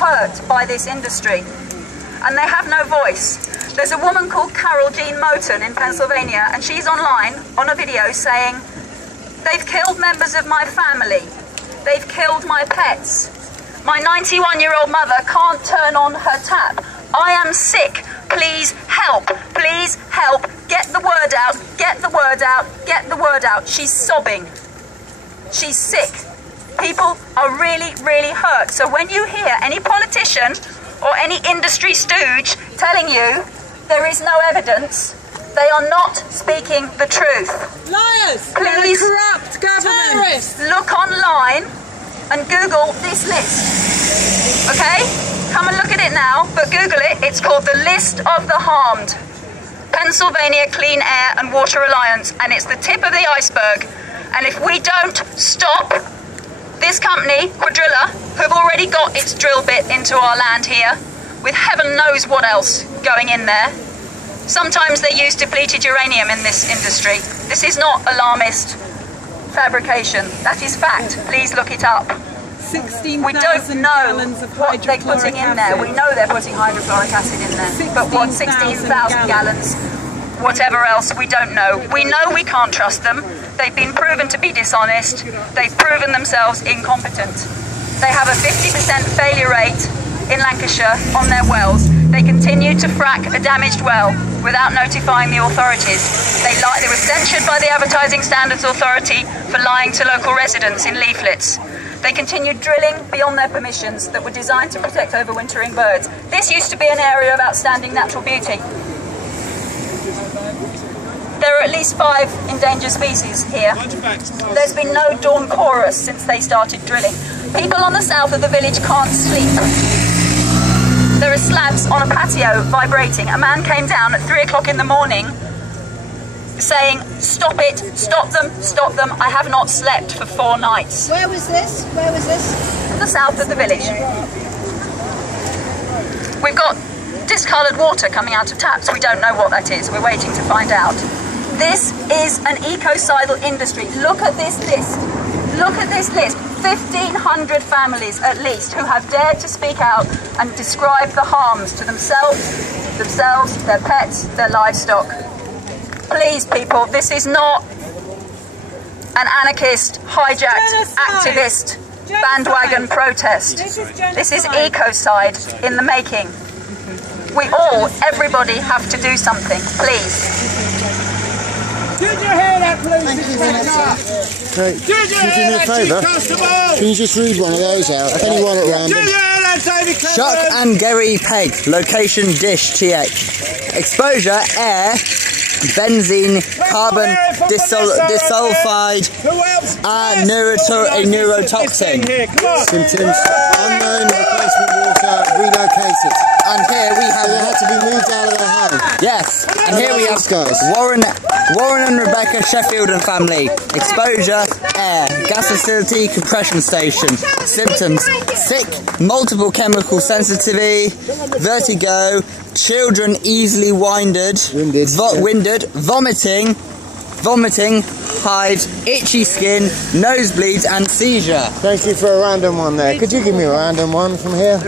hurt by this industry, and they have no voice. There's a woman called Carol Jean Moten in Pennsylvania, and she's online on a video saying, "They've killed members of my family. They've killed my pets. My 91-year-old mother can't turn on her tap. I am sick. Please help. Please help. Get the word out. Get the word out. Get the word out." She's sobbing. She's sick. People are really, really hurt. So when you hear any politician or any industry stooge telling you there is no evidence, they are not speaking the truth. Liars! Please, corrupt government! Terrorists! Look online and Google this list. Okay? Come and look at it now, but Google it. It's called the List of the Harmed. Pennsylvania Clean Air and Water Alliance, and it's the tip of the iceberg. And if we don't stop this company, Quadrilla, who've already got its drill bit into our land here, with heaven knows what else going in there. Sometimes they use depleted uranium in this industry. This is not alarmist fabrication. That is fact. Please look it up. 16,000 we don't know gallons of what they're putting in there. We know they're putting hydrochloric acid in there. But what, 16,000 gallons? Whatever else, we don't know. We know we can't trust them. They've been proven to be dishonest. They've proven themselves incompetent. They have a 50% failure rate in Lancashire on their wells. They continue to frack a damaged well without notifying the authorities. They were censured by the Advertising Standards Authority for lying to local residents in leaflets. They continued drilling beyond their permissions that were designed to protect overwintering birds. This used to be an area of outstanding natural beauty. There are at least 5 endangered species here. There's been no dawn chorus since they started drilling. People on the south of the village can't sleep. There are slabs on a patio vibrating. A man came down at 3 o'clock in the morning saying, "Stop it, stop them, I have not slept for 4 nights." Where was this? Where was this? The south of the village. We've got discoloured water coming out of taps. We don't know what that is. We're waiting to find out. This is an ecocidal industry. Look at this list. Look at this list. 1,500 families at least who have dared to speak out and describe the harms to themselves, their pets, their livestock. Please, people, this is not an anarchist, hijacked, activist, bandwagon protest. This is ecocide in the making. We all, everybody, have to do something, please. Did you hear that, police inspector? Hey, Did you hear that, favour? Constable? Can you just read one of those out? Anyone at random? Did you hear that, David Cameron? Chuck and Gary Peg, location dish TX. Exposure, air, benzene, carbon, disulfide, a neurotoxin. Symptoms, unknown, replacement water, relocated. And here we have... They had to be moved out of their home. Yes, and here we have Warren and Rebecca Sheffield and family. Exposure, air, gas facility, compression station. Symptoms, sick, multiple chemical sensitivity, vertigo, children easily winded, vomiting, hives, itchy skin, nosebleeds and seizure. Thank you for a random one there. Could you give me a random one from here?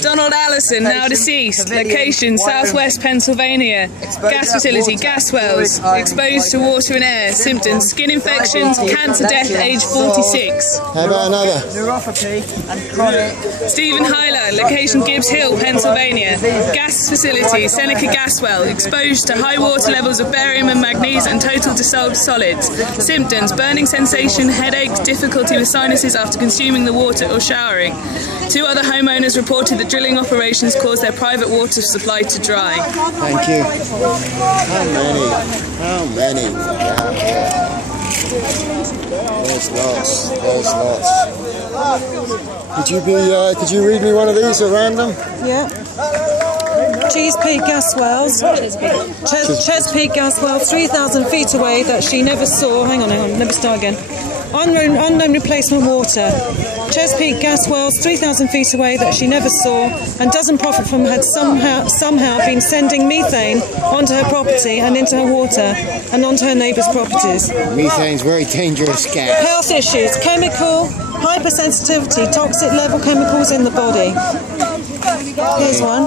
Donald Allison, now deceased. Location, southwest Pennsylvania. Gas facility, gas wells. Exposed to water and air. Symptoms, skin infections, cancer death, age 46. How about another? Neuropathy and chronic. Stephen Hyler, location Gibbs Hill, Pennsylvania. Gas facility, Seneca gas well. Exposed to high water levels of barium and manganese and total dissolved solids. Symptoms, burning sensation, headache, difficulty with sinuses after consuming the water or showering. 2 other homeowners reported that drilling operations caused their private water supply to dry. Thank you. How many? Yeah. There's lots. Could you read me one of these at random? Yeah. Chesapeake gas wells. Chesapeake gas well, 3,000 feet away that she never saw. Hang on, let me start again. Unknown replacement water. Chesapeake gas wells, 3,000 feet away that she never saw and doesn't profit from, had somehow been sending methane onto her property and into her water and onto her neighbours' properties. Methane's very dangerous gas. Health issues, chemical, hypersensitivity, toxic level chemicals in the body. Here's one.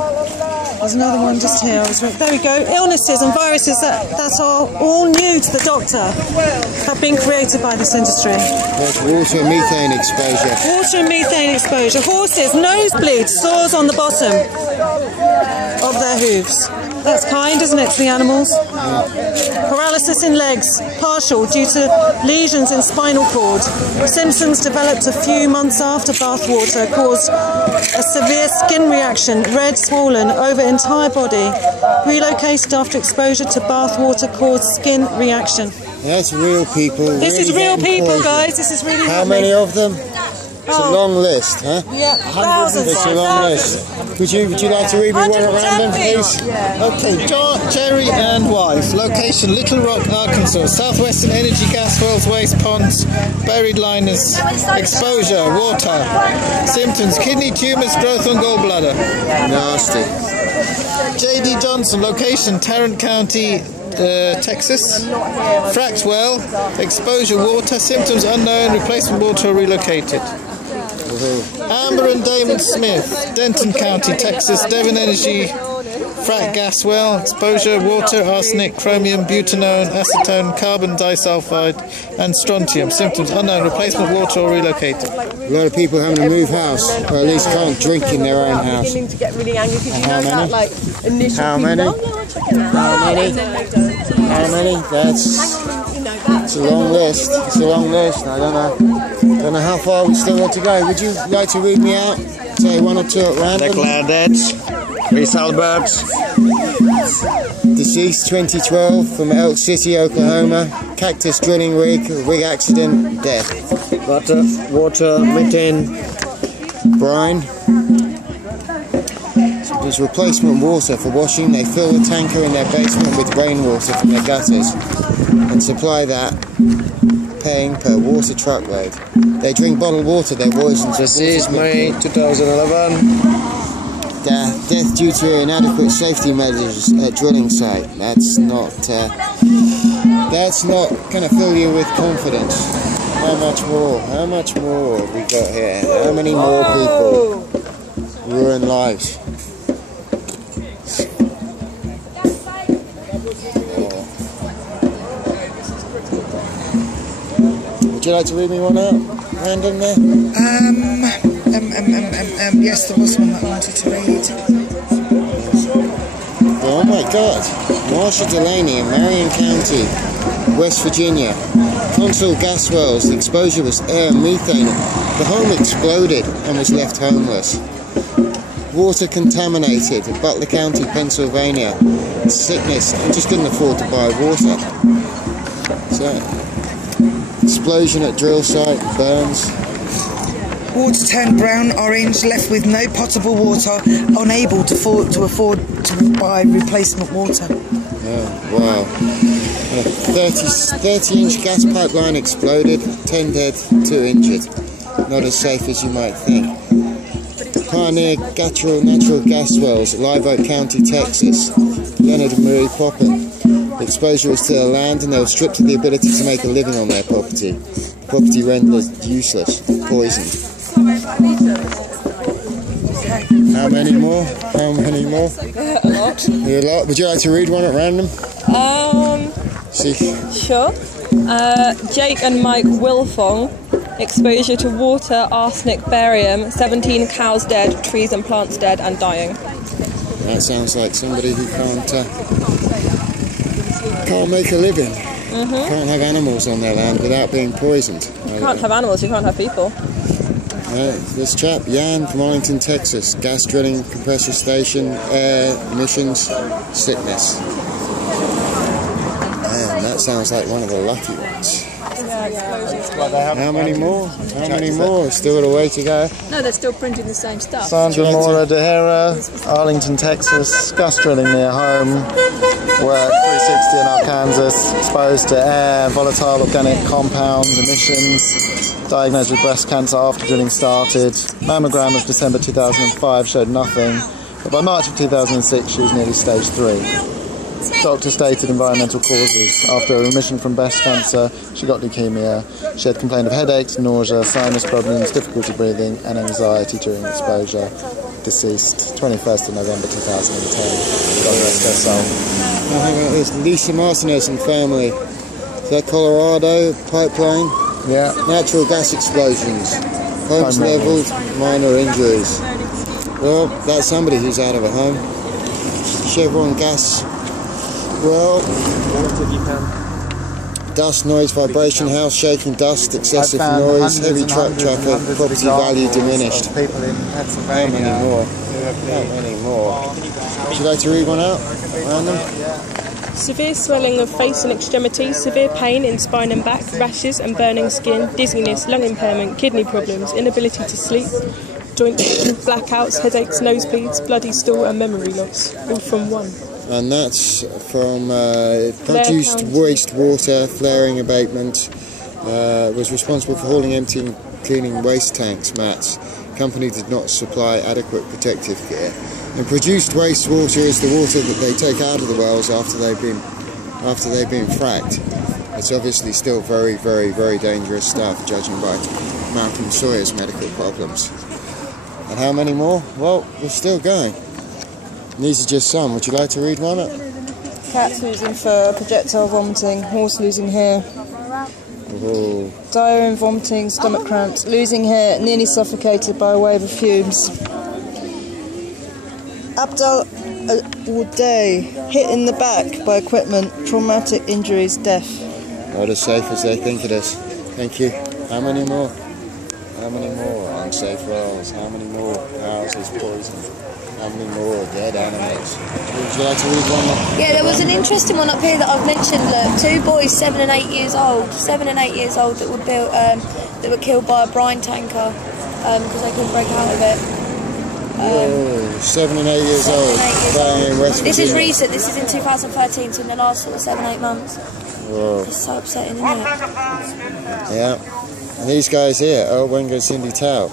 There's another one just here. There we go. Illnesses and viruses that are all new to the doctor have been created by this industry. That's water and methane exposure. Water and methane exposure. Horses, nosebleeds, sores on the bottom of their hooves. That's kind, isn't it, to the animals? Paralysis in legs, partial due to lesions in spinal cord. Symptoms developed a few months after bath water caused a severe skin reaction, red, swollen over entire body. Relocated after exposure to bath water caused skin reaction. That's real people. This is real people, guys. This is really How many of them? It's a long list, huh? Yeah, thousands. It's a long list. Would you like to read me one at random, please? Okay, Jerry and wife. Location: Little Rock, Arkansas. Southwestern Energy Gas Wells, waste ponds, buried liners. Exposure: water. Symptoms: kidney tumors, growth on gallbladder. Nasty. J.D. Johnson. Location: Tarrant County, Texas. Fracked well. Exposure: water. Symptoms unknown. Replacement water relocated. Amber and Damon Smith, Denton County, Texas. Devon Energy, frack gas well. Exposure: water, arsenic, chromium, butanone, acetone, carbon disulfide, and strontium. Symptoms unknown. Replacement water or relocated. A lot of people having to move house, or at least can't drink in their own house. Beginning to get really angry because you know that like initial. How many? How many? That's. It's a long list. It's a long list. I don't know how far we still got to go. Would you like to read me out? Say one or two at random. Declare deaths. Chris Alberts. Deceased 2012 from Elk City, Oklahoma. Cactus drilling rig accident, death. Water, methane. Brine. There's replacement water for washing. They fill the tanker in their basement with rainwater from their gutters and supply that, paying per water truckload. They drink bottled water, they're poisoned. This is May 2011. Death due to inadequate safety measures at drilling site. That's not going to fill you with confidence. How much more? How much more have we got here? How many more people ruin lives? Would you like to read me one out? Random there? Yes, there was one that I wanted to read. Oh my God. Marsha Delaney in Marion County, West Virginia. Consul gas wells, the exposure was air and methane. The home exploded and was left homeless. Water contaminated in Butler County, Pennsylvania. Sickness, I just couldn't afford to buy water. So, explosion at drill site, burns. Water turned brown, orange, left with no potable water, unable to afford to buy replacement water. Oh, wow. A 30-inch gas pipeline exploded, 10 dead, 2 injured. Not as safe as you might think. Pioneer natural gas wells, Live Oak County, Texas. Leonard and Marie Poppin. The exposure was to the land and they were stripped of the ability to make a living on their property. The property rendered useless, poisoned. How many more? How many more? A lot. A lot. Would you like to read one at random? See. Sure. Jake and Mike Wilfong. Exposure to water, arsenic, barium. 17 cows dead, trees and plants dead and dying. That sounds like somebody who can't make a living. Can't have animals on their land without being poisoned. You can't have animals, you can't have people. This chap, Jan from Arlington, Texas. Gas drilling, compressor station, air, emissions, sickness. Man, that sounds like one of the lucky ones. How many more? How many more? Still got a way to go. No, they're still printing the same stuff. Sandra Mora De Hera, Arlington, Texas. Gas drilling near home. Work 360 in Arkansas. Exposed to air, volatile organic compound emissions. Diagnosed with breast cancer after drilling started. Mammogram of December 2005 showed nothing. But by March of 2006 she was nearly stage 3. Doctor stated environmental causes. After a remission from breast cancer, she got leukemia. She had complained of headaches, nausea, sinus problems, difficulty breathing and anxiety during exposure. deceased, 21st of November 2010. God rest her soul. Now, hang on, there's Lisa Martinez and family. Is that Colorado pipeline? Yeah. Natural gas explosions. Homes leveled, minor injuries. Well, that's somebody who's out of a home. Chevron gas. Well, dust, noise, vibration, house shaking, dust, excessive noise, heavy truck traffic, property value diminished. People in How Pennsylvania. many more? How many more? Would you like to read one out? Random? Severe swelling of face and extremities, severe pain in spine and back, rashes and burning skin, dizziness, lung impairment, kidney problems, inability to sleep, joint pain, blackouts, headaches, nosebleeds, bloody stool and memory loss, all from one. And that's from produced wastewater flaring abatement. Was responsible for hauling, emptying, cleaning waste tanks, mats. Company did not supply adequate protective gear. And produced wastewater is the water that they take out of the wells after they've been fracked. It's obviously still very, very, very dangerous stuff, judging by Malcolm Sawyer's medical problems. And how many more? Well, we're still going. And these are just some. Would you like to read one? Cats losing fur, projectile vomiting, horse losing hair. Oh. Diarrhea and vomiting, stomach cramps, losing hair, nearly suffocated by a wave of fumes. Abdul Uday, hit in the back by equipment, traumatic injuries, death. Not as safe as they think it is. Thank you. How many more? How many more unsafe wells? How many more houses poisoned? How many more dead animals? Would you like to read one more? Yeah, there was an interesting one up here that I've mentioned. Look, 2 boys, 7 and 8 years old, that were built, that were killed by a brine tanker because they couldn't break out of it. 7 and 8 years old. In West This is Virginia. recent. This is in 2013, so in the last sort of 7-8 months. Whoa. It's so upsetting, isn't it? Yeah. And these guys here, Wengo Cindy Tao.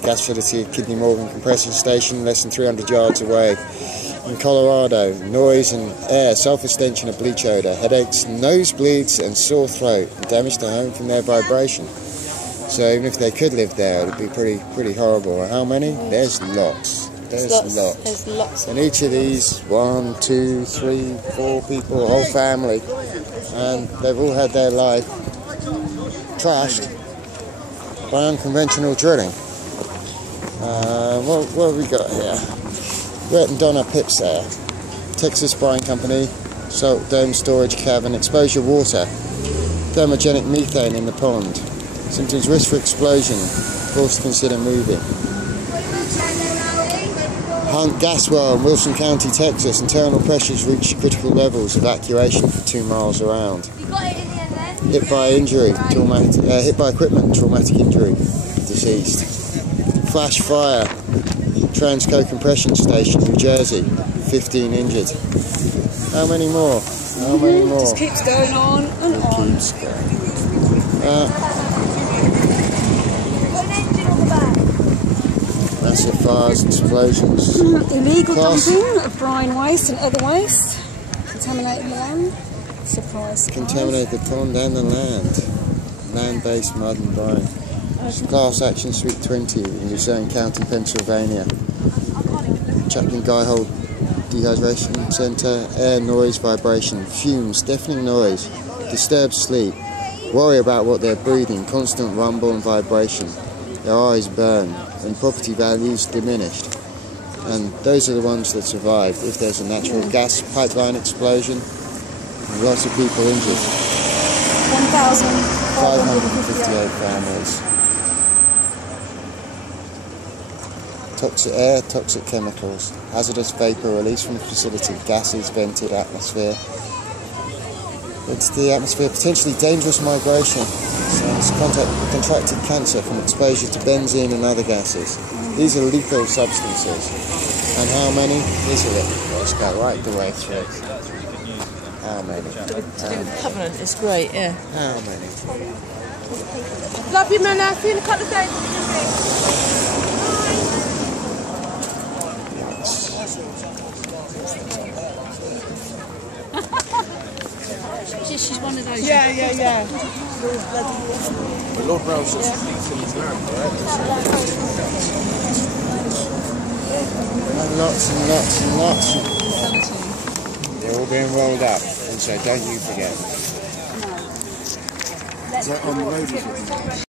Gas facility at Kidney Morgan Compression Station, less than 300 yards away. In Colorado, noise and air, sulfur-stench and a bleach odour, headaches, nosebleeds and sore throat, and damage to home from their vibration. So even if they could live there, it would be pretty horrible. How many? There's lots. There's lots. And each of these, 1, 2, 3, 4 people, a whole family, and they've all had their life trashed by unconventional drilling. What have we got here? Brett and Donna Pips there. Texas Brine Company, salt dome storage cavern, exposure water, thermogenic methane in the pond. Symptoms: risk for explosion, forced to consider moving. Hunt gas well in Wilson County, Texas. Internal pressures reach critical levels. Evacuation for 2 miles around. Hit by injury, hit by equipment, traumatic injury, deceased. Flash fire, Transco Compression Station, New Jersey, 15 injured. How many more? How many more? Just keeps going on and on. Keeps going. Massive fires, explosions. Illegal dumping of brine waste and other waste, contaminating the land. Surprise. Contaminate the pond and the land. Land-based mud and brine. Class action suite 20 in Luzerne County, Pennsylvania. Chaplain Guy Hole Dehydration Center. Air, noise, vibration, fumes, deafening noise, disturbed sleep. Worry about what they're breathing, constant rumble and vibration. Their eyes burn and property values diminished. And those are the ones that survived. If there's a natural gas pipeline explosion, lots of people injured. 1,558 families. Toxic air, toxic chemicals, hazardous vapor released from the facility, gases vented atmosphere. Into the atmosphere, potentially dangerous migration. Contracted cancer from exposure to benzene and other gases. These are lethal substances. And how many? These are it. Let's go right the way through. How many? To do with covenant is great, yeah. How many? Love you, man. I'll see you in a couple of days. She's one of those. Yeah. Lord Brown's just in his land, right? lots and lots and lots. They're all being rolled up, and so don't you forget. Is that on the road?